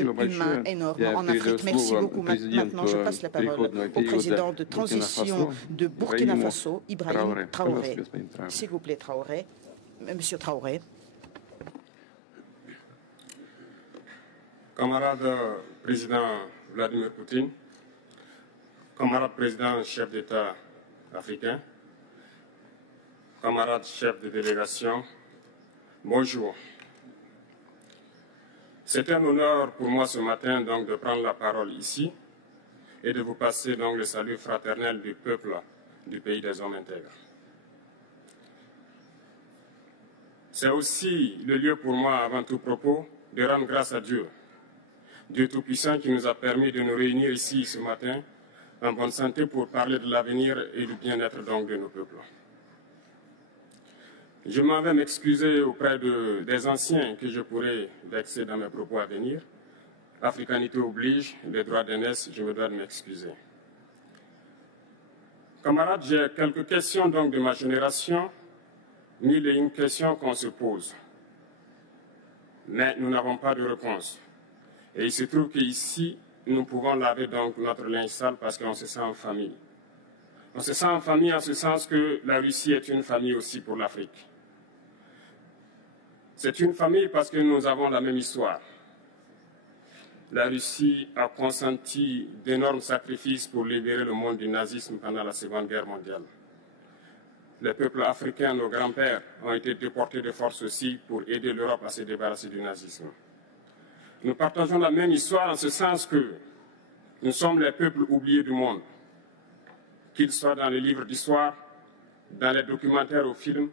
humain énorme en Afrique. Merci beaucoup. Maintenant, je passe la parole au président de transition de Burkina Faso, Ibrahim Traoré. S'il vous plaît, Traoré. Monsieur Traoré. Camarade président Vladimir Poutine, camarade président chef d'État africain, camarade chef de délégation, bonjour. C'est un honneur pour moi ce matin donc de prendre la parole ici et de vous passer donc le salut fraternel du peuple du pays des hommes intègres. C'est aussi le lieu pour moi, avant tout propos, de rendre grâce à Dieu, Dieu Tout-Puissant qui nous a permis de nous réunir ici ce matin en bonne santé pour parler de l'avenir et du bien-être donc de nos peuples. Je m'en vais m'excuser auprès des anciens que je pourrais vexer dans mes propos à venir. Africanité oblige, les droits d'aînesse, je me dois de m'excuser. Camarades, j'ai quelques questions donc de ma génération, mille et une questions qu'on se pose. Mais nous n'avons pas de réponse. Et il se trouve qu'ici, nous pouvons laver donc notre linge sale parce qu'on se sent en famille. On se sent en famille en ce sens que la Russie est une famille aussi pour l'Afrique. C'est une famille parce que nous avons la même histoire. La Russie a consenti d'énormes sacrifices pour libérer le monde du nazisme pendant la Seconde Guerre mondiale. Les peuples africains, nos grands-pères, ont été déportés de force aussi pour aider l'Europe à se débarrasser du nazisme. Nous partageons la même histoire en ce sens que nous sommes les peuples oubliés du monde, qu'ils soient dans les livres d'histoire, dans les documentaires ou films.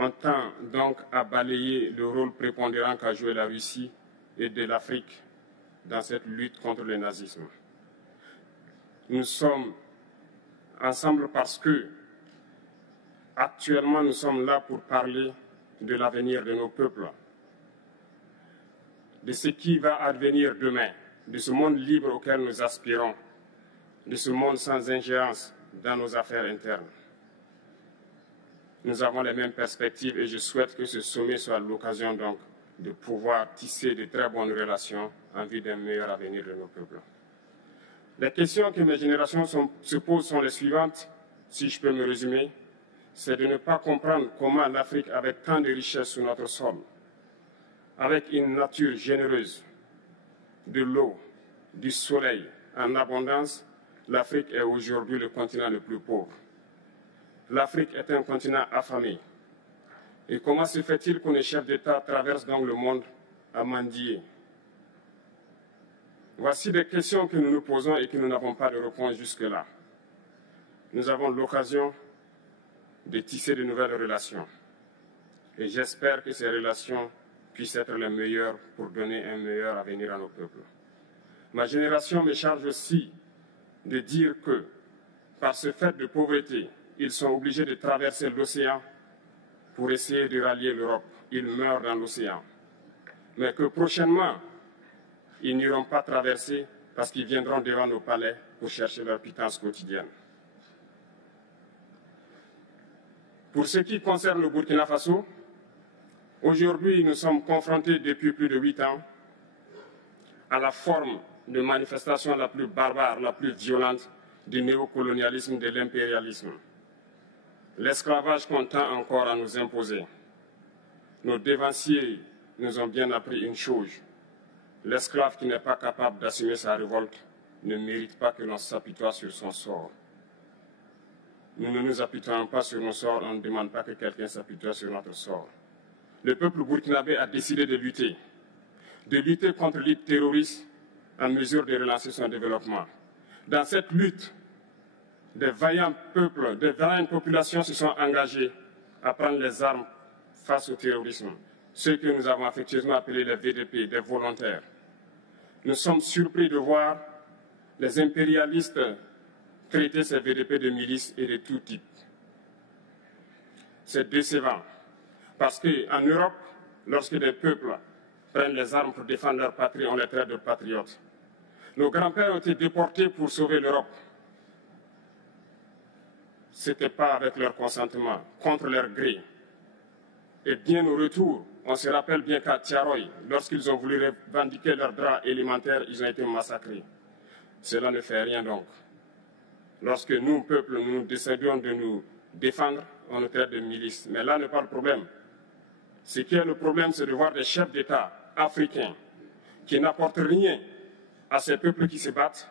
On tend donc à balayer le rôle prépondérant qu'a joué la Russie et de l'Afrique dans cette lutte contre le nazisme. Nous sommes ensemble parce que, actuellement, nous sommes là pour parler de l'avenir de nos peuples, de ce qui va advenir demain, de ce monde libre auquel nous aspirons, de ce monde sans ingérence dans nos affaires internes. Nous avons les mêmes perspectives et je souhaite que ce sommet soit l'occasion donc de pouvoir tisser de très bonnes relations en vue d'un meilleur avenir de nos peuples. Les questions que mes générations se posent sont les suivantes, si je peux me résumer, c'est de ne pas comprendre comment l'Afrique, avec tant de richesses sur notre sol, avec une nature généreuse, de l'eau, du soleil en abondance, l'Afrique est aujourd'hui le continent le plus pauvre. L'Afrique est un continent affamé. Et comment se fait-il que les chefs d'État traversent donc le monde à mendier? Voici des questions que nous nous posons et que nous n'avons pas de réponse jusque-là. Nous avons l'occasion de tisser de nouvelles relations. Et j'espère que ces relations puissent être les meilleures pour donner un meilleur avenir à nos peuples. Ma génération me charge aussi de dire que, par ce fait de pauvreté, ils sont obligés de traverser l'océan pour essayer de rallier l'Europe. Ils meurent dans l'océan. Mais que prochainement, ils n'iront pas traverser parce qu'ils viendront devant nos palais pour chercher leur pitance quotidienne. Pour ce qui concerne le Burkina Faso, aujourd'hui, nous sommes confrontés depuis plus de 8 ans à la forme de manifestation la plus barbare, la plus violente du néocolonialisme, de l'impérialisme. L'esclavage qu'on tend encore à nous imposer. Nos dévanciers nous ont bien appris une chose. L'esclave qui n'est pas capable d'assumer sa révolte ne mérite pas que l'on s'apitoie sur son sort. Nous ne nous apitoyons pas sur nos sorts, on ne demande pas que quelqu'un s'apitoie sur notre sort. Le peuple burkinabé a décidé de lutter contre l'île terroriste en mesure de relancer son développement. Dans cette lutte, des vaillants peuples, des vaillantes populations se sont engagées à prendre les armes face au terrorisme, ceux que nous avons affectueusement appelés les VDP, des volontaires. Nous sommes surpris de voir les impérialistes traiter ces VDP de milices et de tout type. C'est décevant, parce qu'en Europe, lorsque des peuples prennent les armes pour défendre leur patrie, on les traite de patriotes. Nos grands-pères ont été déportés pour sauver l'Europe. Ce n'était pas avec leur consentement, contre leur gré. Et bien au retour, On se rappelle bien qu'à Tiaroy, lorsqu'ils ont voulu revendiquer leurs droits élémentaires, ils ont été massacrés. Cela ne fait rien donc. Lorsque nous, peuple, nous décidons de nous défendre, on nous traite de milices. Mais là n'est pas le problème. Ce qui est le problème, c'est de voir des chefs d'État africains qui n'apportent rien à ces peuples qui se battent,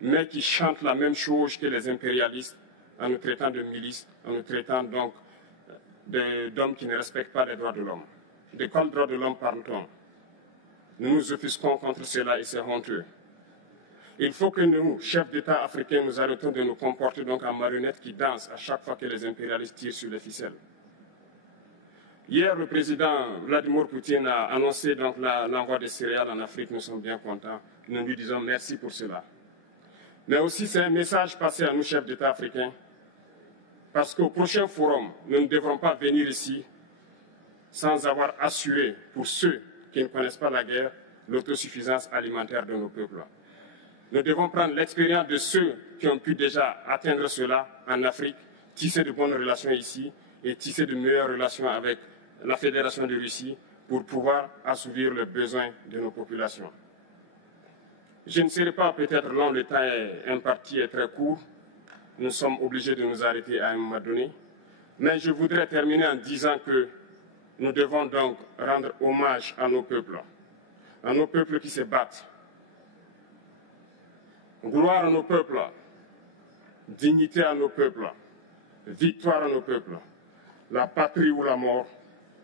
mais qui chantent la même chose que les impérialistes en nous traitant de milices, en nous traitant donc d'hommes qui ne respectent pas les droits de l'homme. De quels droits de l'homme parle-t-on? Nous nous offusquons contre cela et c'est honteux. Il faut que nous, chefs d'État africains, nous arrêtons de nous comporter donc en marionnettes qui dansent à chaque fois que les impérialistes tirent sur les ficelles. Hier, le président Vladimir Poutine a annoncé donc l'envoi des céréales en Afrique. Nous sommes bien contents. Nous lui disons merci pour cela. Mais aussi, c'est un message passé à nous, chefs d'État africains, parce qu'au prochain forum, nous ne devrons pas venir ici sans avoir assuré, pour ceux qui ne connaissent pas la guerre, l'autosuffisance alimentaire de nos peuples. Nous devons prendre l'expérience de ceux qui ont pu déjà atteindre cela en Afrique, tisser de bonnes relations ici et tisser de meilleures relations avec la Fédération de Russie pour pouvoir assouvir les besoins de nos populations. Je ne serai pas peut-être long, le temps imparti est très court. Nous sommes obligés de nous arrêter à un moment donné. Mais je voudrais terminer en disant que nous devons donc rendre hommage à nos peuples qui se battent. Gloire à nos peuples, dignité à nos peuples, victoire à nos peuples. La patrie ou la mort,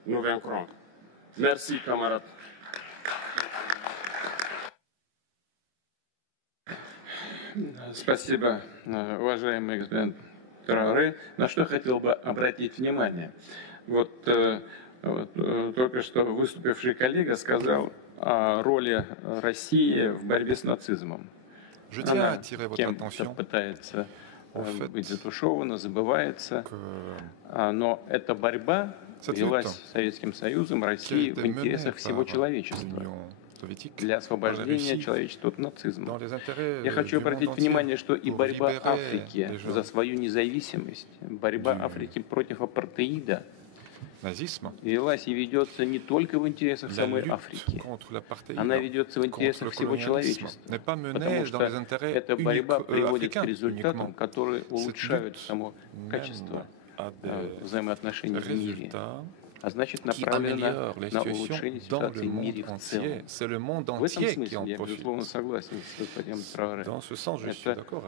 nous vaincrons. Merci, camarades. Спасибо, уважаемый господин Трауре. На что хотел бы обратить внимание. Вот только что выступивший коллега сказал о роли России в борьбе с нацизмом. Она кем-то пытается быть затушевана, забывается, но эта борьба велась Советским Союзом, Россией в интересах всего человечества, для освобождения человечества от нацизма. Я хочу обратить внимание, что и борьба Африки за свою независимость, борьба Африки против апартеида велась и ведется не только в интересах самой Африки, она ведется в интересах всего человечества, потому что эта борьба приводит к результатам, которые улучшают само качество взаимоотношений в мире, а значит направлена на улучшение ситуации в мире в целом. В этом смысле я, безусловно, согласен с господином Трауре.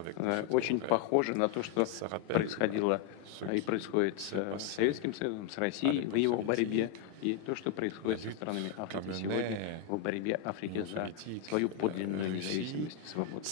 Это очень похоже на то, что происходило и происходит с Советским Союзом, с Россией в его борьбе, и то, что происходит со странами Африки сегодня в борьбе Африки за свою подлинную независимость и свободу.